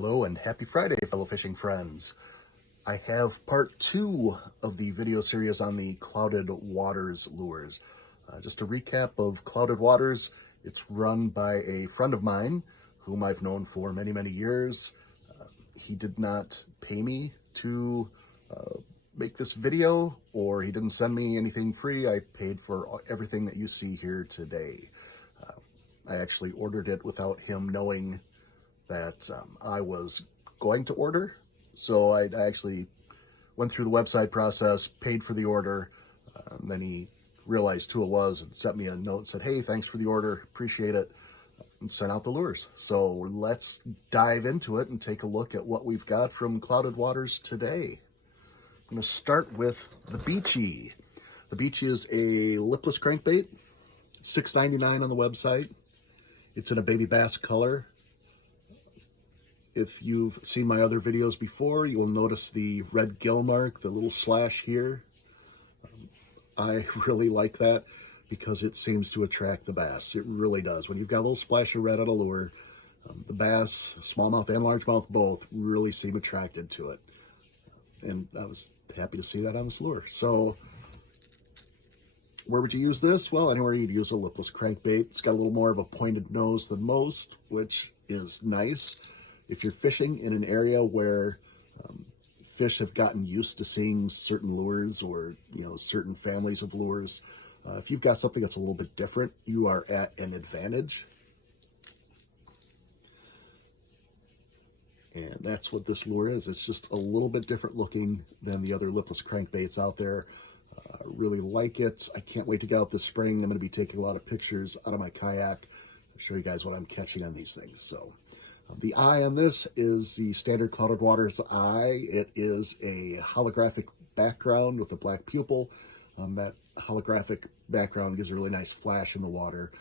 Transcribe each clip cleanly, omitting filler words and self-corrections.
Hello and happy Friday, fellow fishing friends. I have part 2 of the video series on the Clouded Waters lures. Just a recap of Clouded Waters. It's run by a friend of mine whom I've known for many, many years. He did not pay me to make this video, or he didn't send me anything free. I paid for everything that you see here today. I actually ordered it without him knowing that I was going to order. So I actually went through the website process, paid for the order, and then he realized who it was and sent me a note and said, "Hey, thanks for the order, appreciate it," and sent out the lures. So let's dive into it and take a look at what we've got from Clouded Waters today. I'm going to start with the Beachy. The Beachy is a lipless crankbait, $6.99 on the website. It's in a baby bass color. If you've seen my other videos before, you will notice the red gill mark, the little slash here. I really like that because it seems to attract the bass. It really does. When you've got a little splash of red on a lure, the bass, smallmouth and largemouth both, really seem attracted to it. And I was happy to see that on this lure. So where would you use this? Well, anywhere you'd use a lipless crankbait. It's got a little more of a pointed nose than most, which is nice. If you're fishing in an area where fish have gotten used to seeing certain lures or, certain families of lures, if you've got something that's a little bit different, you are at an advantage. And that's what this lure is. It's just a little bit different looking than the other lipless crankbaits out there. I really like it. I can't wait to get out this spring. I'm going to be taking a lot of pictures out of my kayak to show you guys what I'm catching on these things. So the eye on this is the standard Clouded Waters eye. It is a holographic background with a black pupil. That holographic background gives a really nice flash in the water.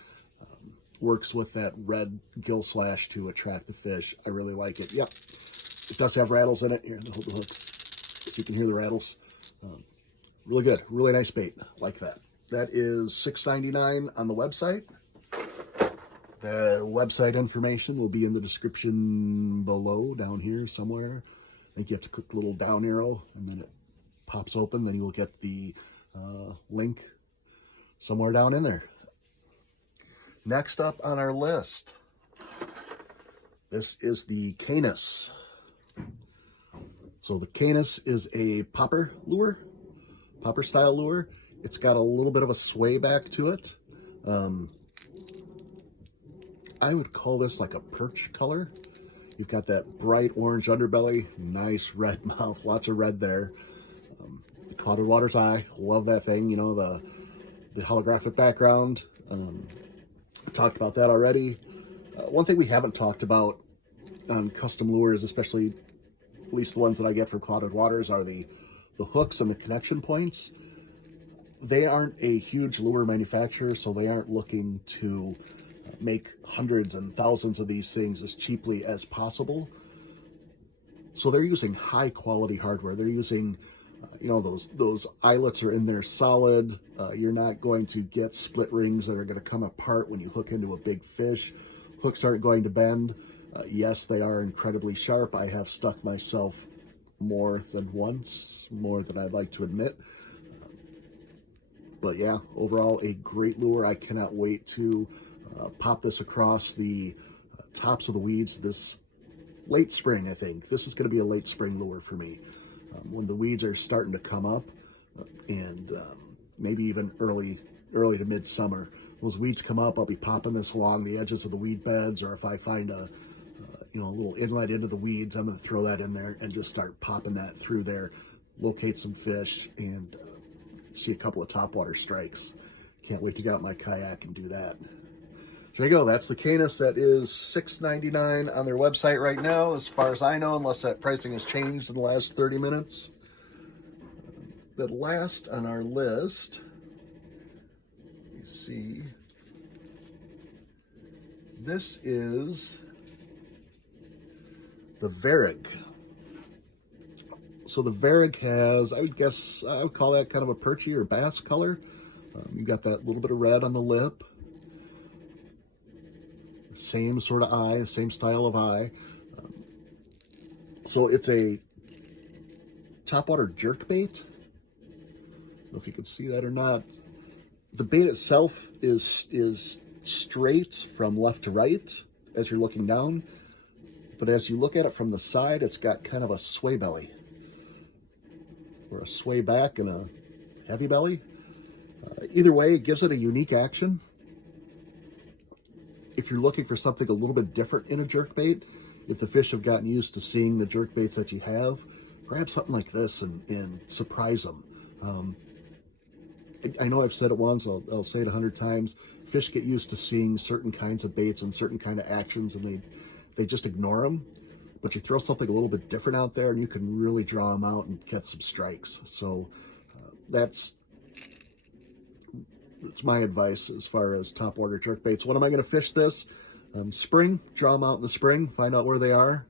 Works with that red gill slash to attract the fish. I really like it. Yep, it does have rattles in it. Here, hold the hooks so you can hear the rattles. Really good, really nice bait. Like that. That is $6.99 on the website. The website information will be in the description below, down here somewhere. I think you have to click the little down arrow, and then it pops open. Then you will get the link somewhere down in there. Next up on our list, this is the Canis. So the Canis is a popper lure, popper style lure. It's got a little bit of a sway back to it. I would call this like a perch color. You've got that bright orange underbelly, nice red mouth, lots of red there. The Clouded Waters eye, love that thing. The holographic background. I talked about that already. One thing we haven't talked about on custom lures, especially at least the ones that I get from Clouded Waters, are the hooks and the connection points. They aren't a huge lure manufacturer, so they aren't looking to make hundreds and thousands of these things as cheaply as possible. So they're using high quality hardware. They're using, those eyelets are in there solid. You're not going to get split rings that are going to come apart when you hook into a big fish. Hooks aren't going to bend. Yes, they are incredibly sharp. I have stuck myself more than once, more than I'd like to admit. But yeah, overall, a great lure. I cannot wait to pop this across the tops of the weeds this late spring, I think. This is going to be a late spring lure for me. When the weeds are starting to come up, and maybe even early to midsummer. Those weeds come up, I'll be popping this along the edges of the weed beds, or if I find a little inlet into the weeds, I'm going to throw that in there and just start popping that through there, locate some fish, and see a couple of topwater strikes. Can't wait to get out my kayak and do that. There you go. That's the Canis. That is $6.99 on their website right now, as far as I know, unless that pricing has changed in the last 30 minutes. The last on our list, let me see. This is the Varig. So the Varig has, I would call that kind of a perchy or bass color. You've got that little bit of red on the lip. Same sort of eye, same style of eye. So it's a topwater jerkbait. I don't know if you can see that or not. The bait itself is straight from left to right as you're looking down, but as you look at it from the side, it's got kind of a sway belly, or a sway back and a heavy belly. Either way, it gives it a unique action. If you're looking for something a little bit different in a jerkbait, if the fish have gotten used to seeing the jerkbaits that you have, grab something like this and surprise them. I know I've said it once, I'll say it 100 times. Fish get used to seeing certain kinds of baits and certain kind of actions, and they just ignore them. But you throw something a little bit different out there, and you can really draw them out and get some strikes. So that's my advice as far as topwater jerkbaits. When am I going to fish this? Spring. Draw them out in the spring. Find out where they are.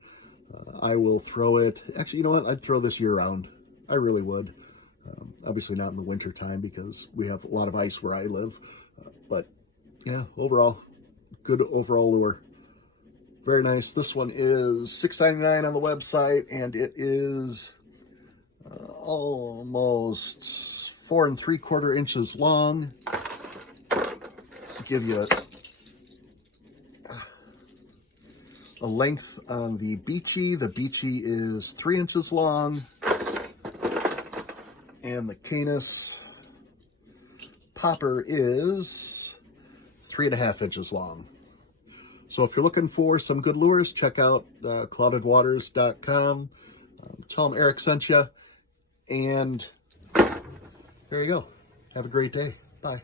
I will throw it. Actually, you know what? I'd throw this year round. I really would. Obviously not in the winter time because we have a lot of ice where I live. But yeah, overall, good overall lure. Very nice. This one is $6.99 on the website, and it is almost 4 3/4 inches long. To give you a length on the Beachy. The Beachy is 3 inches long, and the Canis popper is 3.5 inches long. So if you're looking for some good lures, check out cloudedwaters.com. Tell them Eric sent you, and there you go. Have a great day. Bye.